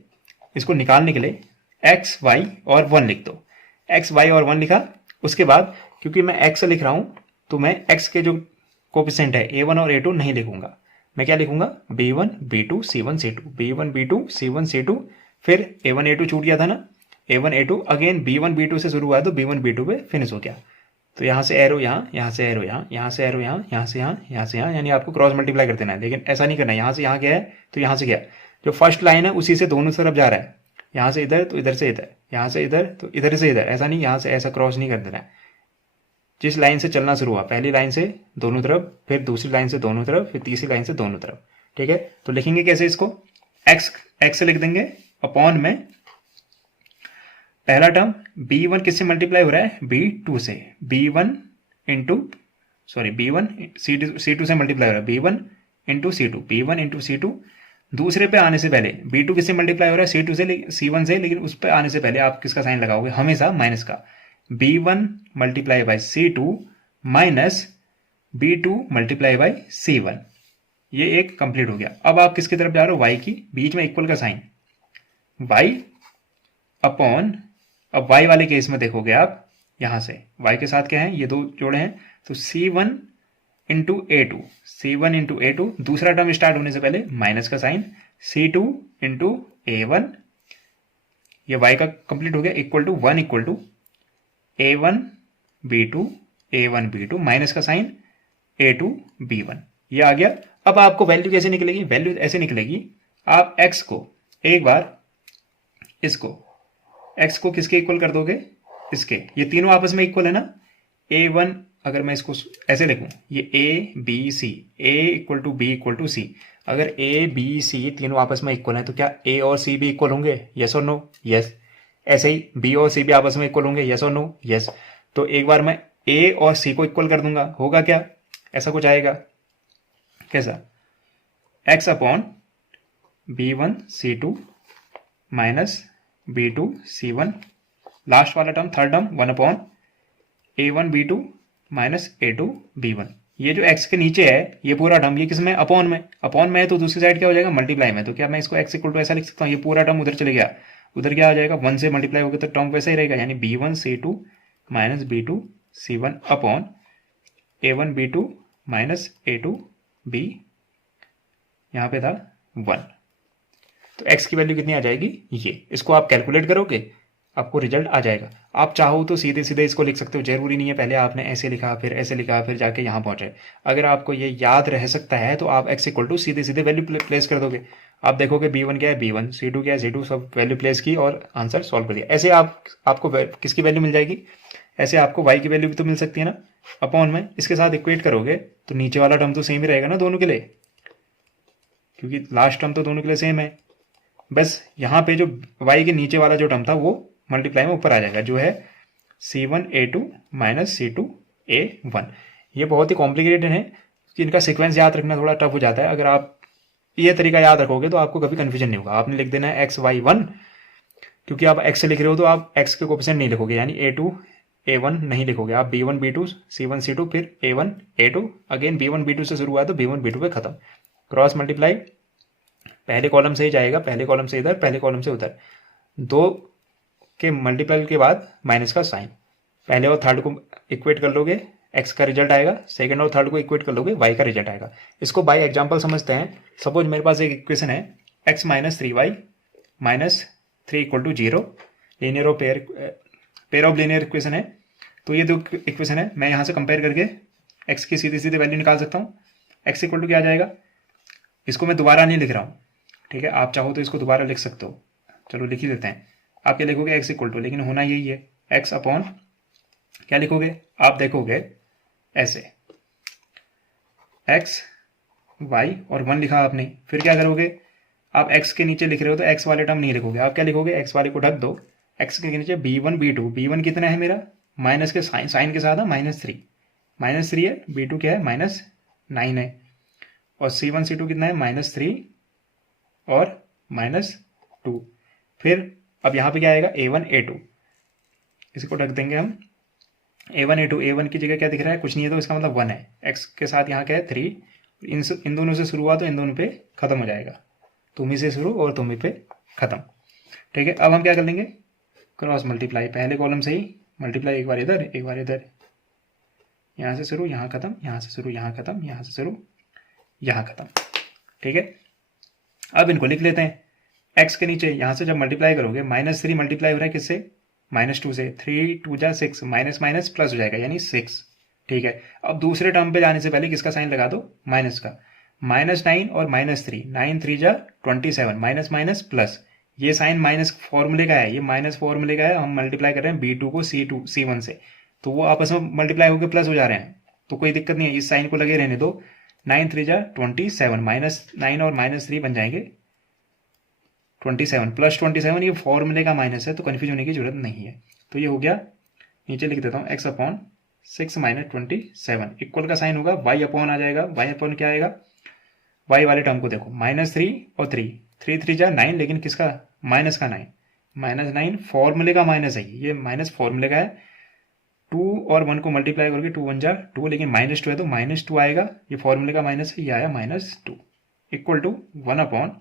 इसको निकालने के लिए x y और 1 लिख दो। x y और 1 लिखा, उसके बाद क्योंकि मैं x लिख रहा हूं तो मैं x के जो कोफिशिएंट है a1 और a2 नहीं लिखूंगा, मैं क्या लिखूंगा, b1 b2 c1 c2, b1 b2 c1 c2, फिर a1 a2 छूट गया था ना, a1 a2 again b1 b2 से शुरू हुआ तो b1 b2 पे फिनिश हो गया। तो यहाँ से एरो यहाँ, यहाँ से एरो यहाँ, यहाँ से एरो यहाँ, यहाँ से यहाँ, यहाँ से यहाँ, यानी आपको क्रॉस मल्टीप्लाई कर देना है। लेकिन ऐसा नहीं करना है, यहाँ से यहाँ गया है तो यहाँ से गया, जो फर्स्ट लाइन है उसी से दोनों तरफ जा रहा है, यहाँ से इधर तो इधर से इधर, यहाँ से इधर तो इधर से इधर, ऐसा नहीं यहाँ से ऐसा क्रॉस नहीं कर देना है। जिस लाइन से चलना शुरू हुआ, पहली लाइन से दोनों तरफ, फिर दूसरी लाइन से दोनों तरफ, फिर तीसरी लाइन से दोनों तरफ, ठीक है। तो लिखेंगे कैसे इसको, x लिख देंगे अपॉन में पहला टर्म b1 किससे मल्टीप्लाई हो रहा है, b2 से, b1 c2 से मल्टीप्लाई हो रहा है, b1 into c2, b1 into c2। दूसरे पे आने से पहले b2 किससे मल्टीप्लाई हो रहा है, c2 से, c1 से, लेकिन उस पे आने से पहले आप किसका साइन लगाओगे, हमेशा माइनस का, b1 multiply by c2 minus b2 multiply by c1। ये एक कंप्लीट हो गया। अब आप किसकी तरफ जा रहे हो, y की, बीच में इक्वल का साइन, y अपॉन, अब y वाले केस में देखोगे आप, यहां से y के साथ क्या है, ये दो जोड़े हैं, तो c1 into a2, c1 into a2, दूसरा टर्म स्टार्ट होने से पहले माइनस का साइन, c2 इंटू a1, ये y का कंप्लीट हो गया, equal to 1 equal to a1 b2 A1B2 minus का साइन A2B1, ये आ गया। अब आपको वैल्यू कैसे निकलेगी? वैल्यू ऐसे निकलेगी, आप x को एक बार इसको x को किसके इक्वल कर दोगे? इसके, ये तीनों आपस में इक्वल है ना। A1 अगर मैं इसको ऐसे लिखूं, ये A B C, A equal to B equal to C, अगर A B C तीनों आपस में इक्वल हैं तो क्या A और C भी इक्वल होंगे? यस और नो? यस। ऐसे ही B और C भी आपस में इक्वल होंगे? यस और नो? यस। तो एक बार मैं A और C को इक्वल कर दूंगा, होगा क्या? ऐसा कुछ आएगा। कैसा? x upon B1 C2 minus B2 C1, last वाला term third term 1 upon A1 B2 minus A2 B1। ये जो x के नीचे है ये पूरा टर्म, ये किस में? अपॉन में। अपॉन में है तो दूसरी साइड क्या हो जाएगा? मल्टीप्लाई में। तो क्या मैं इसको x इक्वल टू ऐसा लिख सकता हूँ? ये पूरा टर्म उधर चले गया, उधर क्या आ जाएगा? 1 से मल्टीप्लाई हो गया तो टर्म वैसा ही रहेगा, यानी B1 C2 minus B2 C1 upon A1 B2 minus A2 B, यहाँ पे था 1। तो x की वैल्यू कितनी आ जाएगी? ये। इसको आप कैलकुलेट करोगे, आपको रिजल्ट आ जाएगा। आप चाहो तो सीधे सीधे इसको लिख सकते हो, जरूरी नहीं है पहले आपने ऐसे लिखा फिर ऐसे लिखा फिर जाके यहाँ पहुंचे। अगर आपको ये याद रह सकता है तो आप x इक्वल टू सीधे सीधे वैल्यू प्लेस कर दोगे। आप देखोगे B1 क्या है B1, C2 क्या है C2, सब वैल्यू प्लेस की और आंसर सॉल्व कर दिया। ऐसे आपको किसकी वैल्यू मिल जाएगी? ऐसे आपको y की वैल्यू भी तो मिल सकती है ना, अपॉन में। इसके साथ इक्वेट करोगे तो नीचे वाला टर्म तो सेम ही रहेगा ना दोनों के लिए, क्योंकि लास्ट टर्म तो दोनों के लिए सेम है। बस यहाँ पे जो y के नीचे वाला जो टर्म था वो मल्टीप्लाई में ऊपर आ जाएगा, जो है C1A2 माइनस C2A1। ये बहुत ही कॉम्प्लिकेटेड है, इनका सीक्वेंस याद रखना थोड़ा टफ हो जाता है। अगर आप ये तरीका याद रखोगे तो आपको कभी कन्फ्यूजन नहीं होगा। आपने लिख देना है XY1, क्योंकि आप x से लिख रहे हो तो आप x के कोफिशिएंट नहीं लिखोगे, यानी A2 A1 नहीं लिखोगे आप, B1 B2 C1 C2 फिर A1 A2, again B1 B2 से शुरू हुआ तो B1 B2 पे खत्म। क्रॉस मल्टीप्लाई पहले कॉलम से ही जाएगा, पहले कॉलम से इधर, पहले कॉलम से उधर। दो के मल्टीप्लाई के बाद माइनस का साइन, पहले और थर्ड को इक्वेट कर लोगे, x का रिजल्ट आएगा। सेकंड और थर्ड को इक्वेट कर लोगे, y का रिजल्ट आएगा। इसको बाय एग्जांपल समझते हैं। सपोज मेरे पास एक इक्वेशन है x minus 3y minus 3 equal to 0, linear और पेयर ऑफ लीनियर इक्वेशन है। तो ये दो इक्वेशन है, मैं यहाँ से कंपेयर करके x की सीधी सीधी वैल्यू निकाल सकता हूँ। x इक्वल टू क्या आ जाएगा? इसको मैं दोबारा नहीं लिख रहा हूँ, ठीक है, आप चाहो तो इसको दोबारा लिख सकते हो। चलो लिख ही देते हैं। आप क्या लिखोगे? x इक्वल टू, लेकिन होना यही है x अपॉन क्या लिखोगे? आप देखोगे ऐसे x y और 1 लिखा आपने, फिर क्या करोगे? आप x के नीचे लिख रहे हो तो x वाले टर्म नहीं लिखोगे, आप क्या लिखोगे? x वाले को ढक दो। x के नीचे B1 B2, B1 कितना है मेरा? माइनस के साइन के साथ है -3 है। B2 क्या है? -9 है। और C1 C2 कितना है? -3 और -2। फिर अब यहाँ पे क्या आएगा? A1 A2, इसको ढक देंगे हम। A1 A2, A1 की जगह क्या दिख रहा है? कुछ नहीं है, तो इसका मतलब 1 है। x के साथ यहाँ क्या है? 3। इन दोनों से शुरू हुआ तो इन दोनों पे खत्म हो जाएगा, तुम्ही से शुरू और तुम्ही पे खत्म, ठीक है। अब हम क्या कर लेंगे? क्रॉस मल्टीप्लाई, पहले कॉलम से ही मल्टीप्लाई, एक बार इधर एक बार इधर, यहाँ से शुरू यहाँ खत्म, यहाँ से शुरू यहाँ खत्म, यहाँ से शुरू यहाँ खत्म, ठीक है। अब इनको लिख लेते हैं। x के नीचे यहाँ से जब मल्टीप्लाई करोगे, -3 मल्टीप्लाई हो रहा है किससे? -2 से। 3 2 जा 6, माइनस माइनस प्लस हो जाएगा, यानी 6, ठीक है। अब दूसरे टर्म पे जाने से पहले किसका साइन लगा दो? माइनस का। -9 और -3, 9 3 जा 27, माइनस माइनस प्लस। ये साइन माइनस फॉर्मूले का है, ये माइनस फॉर्मूले का है। हम मल्टीप्लाई कर रहे हैं B2 को C1 से, तो वो आपस में मल्टीप्लाई होकर प्लस हो जा रहे हैं, तो कोई दिक्कत नहीं है, इस साइन को लगे रहने दो। 9 3 जा 27, -9 और -3 बन जाएंगे 27 प्लस 27, ये फॉर्मूले का माइनस है, तो कन्फ्यूज होने की जरूरत नहीं है। तो ये हो गया, नीचे लिख देता हूँ x अपॉन 6 - 27, इक्वल का साइन होगा, y अपॉन आ जाएगा। y अपॉन क्या आएगा? y वाले टर्म को देखो, -3 और 3, 3 3 जा 9, लेकिन किसका? माइनस का 9, -9 फॉर्मूले का माइनस है, ये माइनस फॉर्मूले का है। 2 और 1 को मल्टीप्लाई करके 2 1 जा 2, लेकिन -2 है तो -2 आएगा, ये फॉर्मूले का माइनस है, ये आया -2, इक्वल टू 1 अपॉन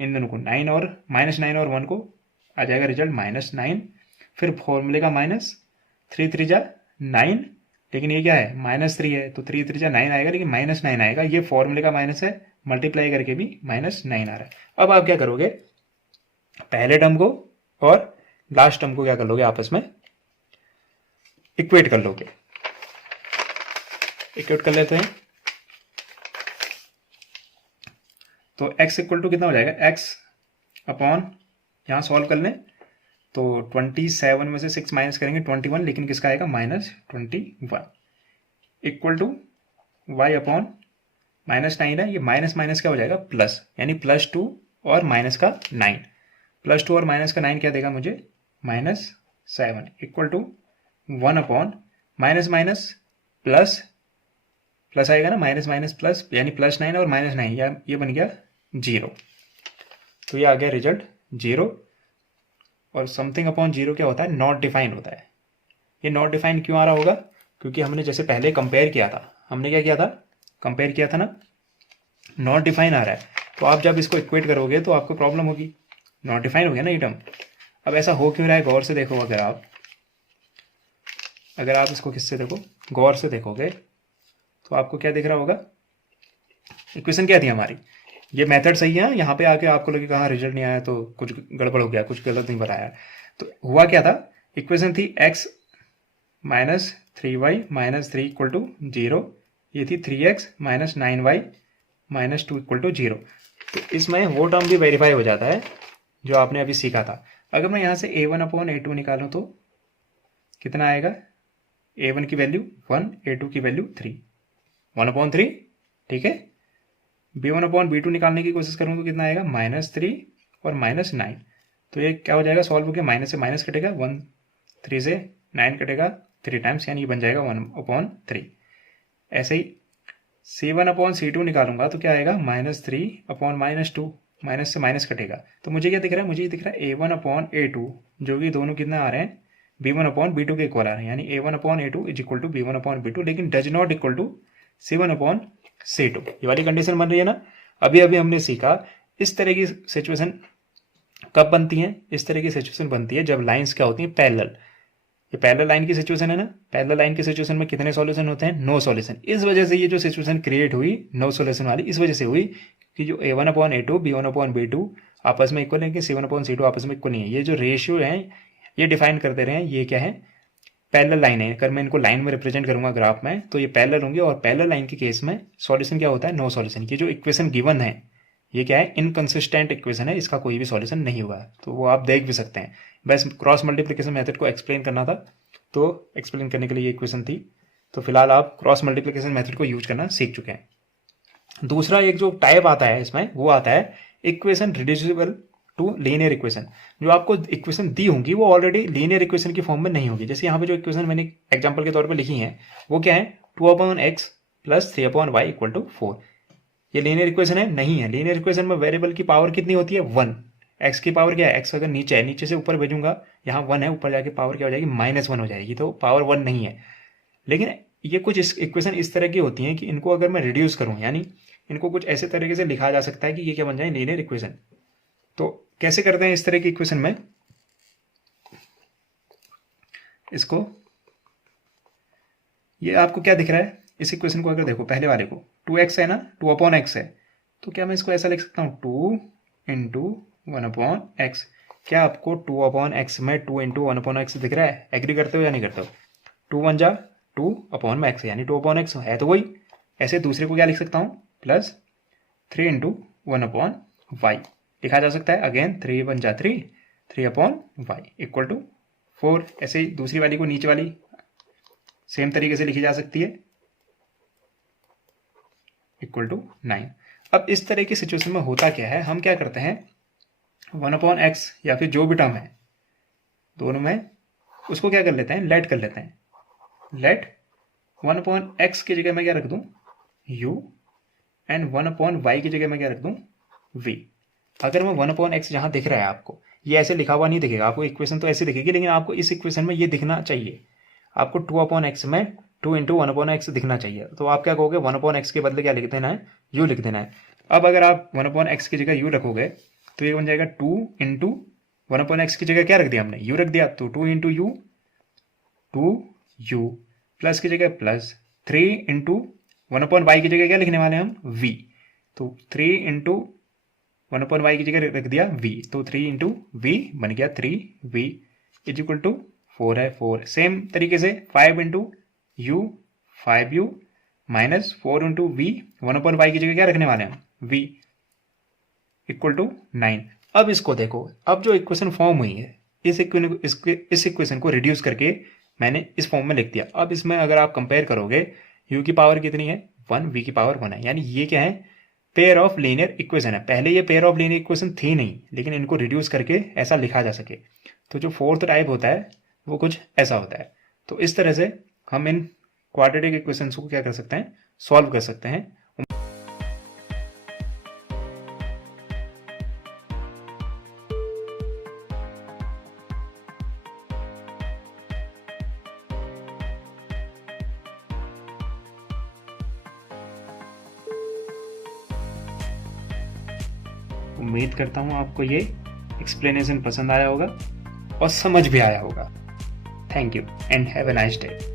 इन दोनों को 9 और -1 को आ जाएगा रिजल्ट -9, फिर फॉर्मूले का माइनस, 3 3 जा 9, लेकिन ये क्या है? -3 है, तो 3 3 जा 9 आएगा, लेकिन -9 आएगा, ये फॉर्मूले का माइनस है, मल्टीप्लाई करके भी -9 आ रहा है। अब आप क्या करोगे? पहले टर्म को और लास्ट टर्म को क्या कर लोगे? आपस में इक्वेट कर लोगे। इक्वेट कर लेते हैं। तो x इक्वल टू कितना हो जाएगा, x अपॉन, यहाँ सॉल्व कर लें तो 27 में से 6 माइनस करेंगे 21, लेकिन किसका आएगा -21 इक्वल टू y अपॉन -9 है, ये माइनस माइनस क्या हो जाएगा प्लस, यानी +2 और माइनस का 9, +2 और माइनस का 9 क्या देगा मुझे -7 equal to 1 upon minus minus plus, plus आएगा ना, माइनस माइनस प्लस, यानी +9 और -9, ये बन गया 0। तो ये आ गया रिजल्ट 0। और समथिंग अपॉन 0 क्या होता है, नॉट डिफाइंड होता है। ये नॉट डिफाइंड क्यों आ रहा होगा, क्योंकि हमने जैसे पहले कंपेयर किया था, हमने क्या किया था, कंपेयर किया था ना, नॉट डिफाइन आ रहा है। तो आप जब इसको इक्वेट करोगे तो आपको प्रॉब्लम होगी, नॉट डिफाइन हो गया ना ये टर्म। अब ऐसा हो क्यों रहा है, गौर से देखो, अगर आप इसको किससे देखो, गौर से देखोगे तो आपको क्या दिख रहा होगा, इक्वेशन क्या थी हमारी, ये मेथड सही है, यहाँ पे आके आपको लगे कहाँ रिजल्ट नहीं आया तो कुछ गड़बड़ हो गया, कुछ गलत नहीं बताया। तो हुआ क्या था, इक्वेशन थी x minus 3y minus 3 equal to 0, ये थी 3x minus 9y minus 2 equal to 0। तो इसमें वो टर्म भी वेरीफाई हो जाता है जो आपने अभी सीखा था। अगर मैं यहाँ से a1 अपॉन a2 निकालूँ तो कितना आएगा, a1 की वैल्यू 1, a2 की वैल्यू 3, 1/3, ठीक है। b1 अपॉन b2 निकालने की कोशिश करूँ तो कितना आएगा -3 और -9। तो ये क्या हो जाएगा, सॉल्व हो गया, माइनस से माइनस कटेगा 1, 3 से 9 कटेगा 3 टाइम्स, यानी ये बन जाएगा 1/3। ऐसे ही c1 अपॉन c2 निकालूंगा तो क्या आएगा -3 अपॉन -2, माइनस से माइनस कटेगा। तो मुझे क्या दिख रहा है, मुझे दिख रहा है a1 अपॉन a2, जो कि दोनों कितना आ रहे हैं, b1 अपॉन b2 के इक्वल आ रहे हैं, यानी a1 upon a2 is equal to b1 upon b2, लेकिन does not equal to c1 upon c2। ये वाली कंडीशन बन रही है ना। अभी अभी हमने सीखा इस तरह की सिचुएशन कब बनती है, इस तरह की सिचुएशन बनती है जब लाइंस क्या होती हैं पैरेलल। ये पैरेलल लाइन की सिचुएशन है ना, पैरेलल लाइन की सिचुएशन में कितने सॉल्यूशन होते हैं, नो सॉल्यूशन। इस वजह से ये जो सिचुएशन क्रिएट हुई नो सॉल्यूशन वाली, इस वजह से हुई कि जो a1 upon a2 b1 upon b2 आपस में इक्वल है, कि c1 अपॉन c2 आपस में इक्वल नहीं है। ये जो रेशियो है ये डिफाइन करते रहे हैं, ये क्या है, पैरेलल लाइन है। अगर मैं इनको लाइन में रिप्रेजेंट करूंगा ग्राफ में तो ये पैरेलल होंगे, और पैरेलल लाइन के केस में सॉल्यूशन क्या होता है, नो सॉल्यूशन। ये जो इक्वेशन गिवन है ये क्या है, इनकंसिस्टेंट इक्वेशन है, इसका कोई भी सॉल्यूशन नहीं हुआ। तो वो आप देख भी सकते हैं। बस क्रॉस मल्टीप्लिकेशन मेथड को एक्सप्लेन करना था, तो एक्सप्लेन करने के लिए ये इक्वेशन थी। तो फिलहाल आप क्रॉस मल्टीप्लिकेशन मेथड को यूज करना सीख चुके हैं। दूसरा एक जो टाइप आता है इसमें, वो आता है equation reducible to linear equation. जो आपको इक्वेशन दी होंगी वो ऑलरेडी लीनियर इक्वेशन की फॉर्म में नहीं होगी। जैसे यहाँ पे जो इक्वेशन मैंने एग्जांपल के तौर पे लिखी है वो क्या है, 2/x plus 3/y equal to 4। ये लीनियर इक्वेशन है नहीं है। लीनियर इक्वेशन में वेरिएबल की पावर कितनी होती है, 1। एक्स की पावर क्या है, एक्स अगर नीचे है, नीचे से ऊपर भेजूंगा, यहाँ 1 है, ऊपर जाके पावर क्या हो जाएगी, -1 हो जाएगी, तो पावर 1 नहीं है। लेकिन ये कुछ इक्वेशन इस तरह की होती हैं कि इनको अगर मैं रिड्यूस करूं, यानी इनको कुछ ऐसे तरीके से लिखा जा सकता है कि ये क्या बन जाए, लीनियर इक्वेशन। तो कैसे करते हैं इस तरह की इक्वेशन में, इसको, ये आपको क्या दिख रहा है, इस इक्वेशन को अगर देखो, पहले वाले को 2x है ना, 2/x है, तो क्या मैं इसको ऐसा लिख सकता हूँ 2 इंटू 1/x। क्या आपको 2/x में 2 इंटू 1/x दिख रहा है, एग्री करते हो या नहीं करते हो। 2 1 जा 2/x, यानी 2/x है तो वही। ऐसे दूसरे को क्या लिख सकता हूँ, प्लस 3 इंटू 1/y लिखा जा सकता है। अगेन 3 1 जा 3, 3/y इक्वल टू 4। ऐसे ही दूसरी वाली को नीचे वाली सेम तरीके से लिखी जा सकती है, इक्वल टू 9। अब इस तरह की सिचुएशन में होता क्या है, हम क्या करते हैं 1/x या फिर जो भी टर्म है दोनों में, उसको क्या कर लेते हैं, लेट कर लेते हैं। लेट 1/x की जगह मैं क्या रख दूं, u, एंड 1/y की जगह मैं क्या रख दूं, v। अगर मैं 1/x जहां दिख रहा है आपको, ये ऐसे लिखा हुआ नहीं दिखेगा आपको, इक्वेशन तो ऐसे दिखेगी, लेकिन आपको इस इक्वेशन में ये दिखना चाहिए। आपको 2/x में 2 इंटू 1/x दिखना चाहिए। तो आप क्या कहोगे, 1/x के बदले क्या लिख देना है, u लिख देना है। अब अगर आप 1/x की जगह u रखोगे तो ये बन जाएगा 2 इंटू 1/x की जगह क्या रख दिया हमने, u रख दिया, तो 2 इंटू यू, 2u, प्लस की जगह प्लस 3 इंटू 1/y की जगह क्या लिखने वाले हैं हम, v। तो 3 इंटू 1/y की जगह रख दिया v, तो 3 इंटू v बन गया 3v इज इक्वल टू 4 है 4। सेम तरीके से 5 into u 5u, minus 4 into v, 1/y की जगह क्या रखने वाले हैं, v इक्वल टू 9। अब इसको देखो, अब जो इक्वेशन फॉर्म हुई है इस इक्वेशन को रिड्यूस करके मैंने इस फॉर्म में लिख दिया। अब इसमें अगर आप कंपेयर करोगे, u की पावर कितनी है 1, v की पावर 1 है, यानी ये क्या है, पेयर ऑफ लीनियर इक्वेशन है। पहले ये पेयर ऑफ लीनियर इक्वेशन थी नहीं, लेकिन इनको रिड्यूस करके ऐसा लिखा जा सके। तो जो फोर्थ टाइप होता है वो कुछ ऐसा होता है। तो इस तरह से हम इन क्वाड्रेटिक इक्वेशंस को क्या कर सकते हैं, सॉल्व कर सकते हैं। उम्मीद करता हूँ आपको ये एक्सप्लेनेशन पसंद आया होगा और समझ भी आया होगा। Thank you and have a nice day.